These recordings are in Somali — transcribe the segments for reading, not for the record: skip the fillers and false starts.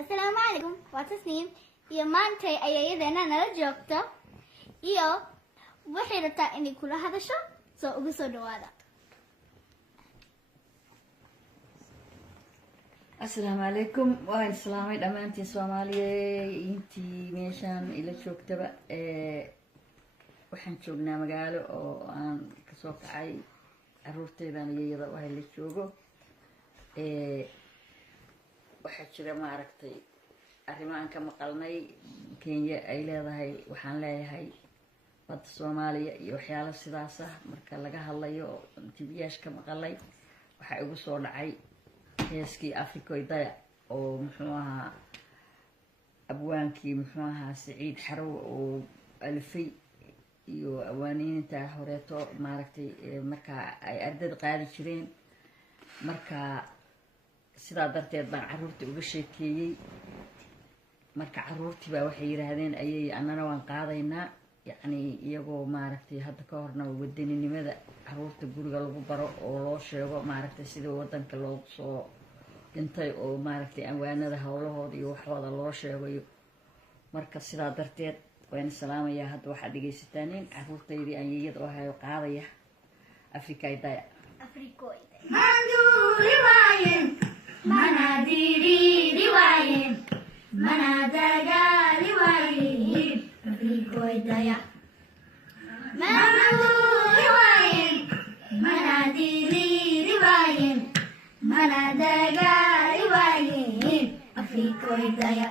Asalaamu calaykum, waa Tasniim iyo maantay ayayadeena nala joogto iyo waxay rabtaa inay kula hadasho soo ugu soo dhawaada. Asalaamu calaykum, waan islaamay dhammaantiin Soomaaliyeed intii meeshaan ila joogtaba waxaan joognaa magaalo oo aan kasoo kacay caruurteedan iyada oo la joogo waxaa jira maaragtay arrimahan ka maqalnay Kenya ay leedahay waxaan leeyahay badda Soomaaliya iyo waxyaalo sidaas ah marka laga hadlayo TVyash ka maqalay waxa igu soo dhacay heeskii Afrikoydaya oo muxuu ahaa abwaankii muxuu ahaa Saciid Xarow oo alfay iyo awaaniinta horeeto maaragtay marka ay ardada qaadi jireen marka sidaa darteed baan caruurta uga sheekeeyay marka caruurtii baa waxay yiraahdeen ayay annana waan qaadaynaa yacni iyagoo maaragtay hadda ka horna wadaninimada caruurta guriga lagu baro oo loo sheego maaragtay sida wadanka loo soo dhintay oo maaragtay awaanada hawlahooda iyo waxooda loo sheegayo marka sidaa darteed waan salaamayaa hadda waxaad dhegaysataan caruurtaydii aan iyada oo hayo qaadaya Afrikoydaya Manduri wayen, manadiri riwayen, manadagali wayen, Afrikoydaya. Manduri wayen, manadiri riwayen, manadagali wayen, Afrikoydaya.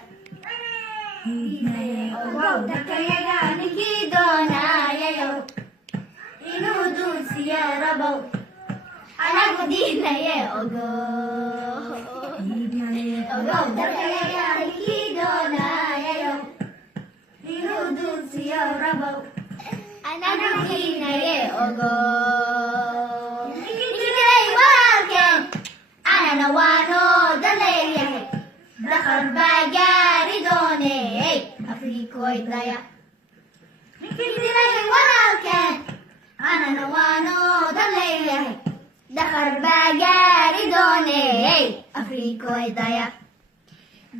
Ogow dakayaga ninkii doonayayo inuu duusiyo rabow anagu diinaye ogow dakayaga ninkii doonayayo inuu duusiyo rabow anagu diinaye ogow ninkii walaalkeen anana waanoo daleeyahay dakhar baa gaari dooney Afrikoydaya ninkii walaalkeen anana waanoo daleeyahay dakhar baa gaari dooney Afrikoydaya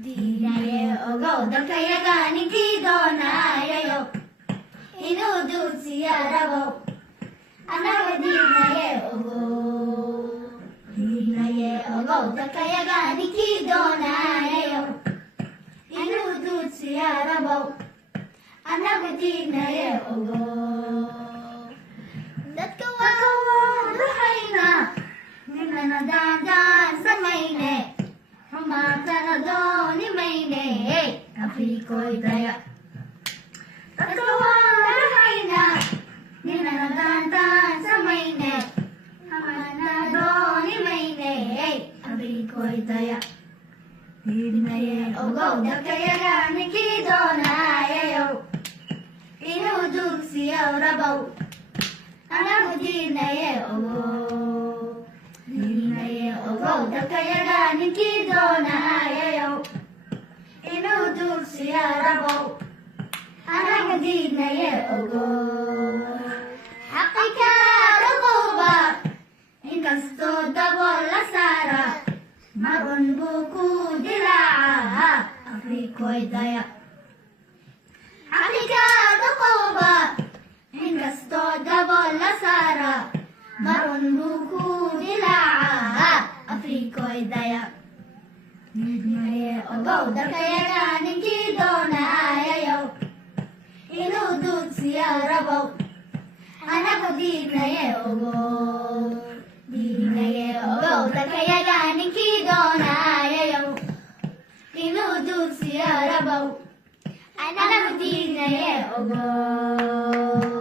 diinaye ogow dalkayaga ninkii doonayayo inuu duusiyo rabow anaga diinaye ogow dalkayaga ninkii doonayayo inuu duusiyo rabow anaga diinaye ogow dadka waa ruxayna ninana daandaan samayne xumaatana dooni mayne Afrikoydaya dadka waa ruxayna ninana daandaan samayne xumaatana dooni mayne Afrikoydaya diinaye ogow dalkayaga ninkii doonayayo inuu duusiyo rabow anagu diinaye ogow dalkayaga ninkii doonayayo inuu duusiyo rabow anagu diinaye ogow xaqi kaada qowba inkastoo dabool la saara marun buu ku dilaaca Afrikoydaya xaqi kaada qowba inkastoo dabool la saara marun buu ku dilaaca Afrikoydaya diinaye ogow dalkayaga ninkii doonayayo inuu duusiyo rabow anagu diinaye ogow dalkayaga ninkii doonayayo inuu duusiyo rabow anagu diinaye ogow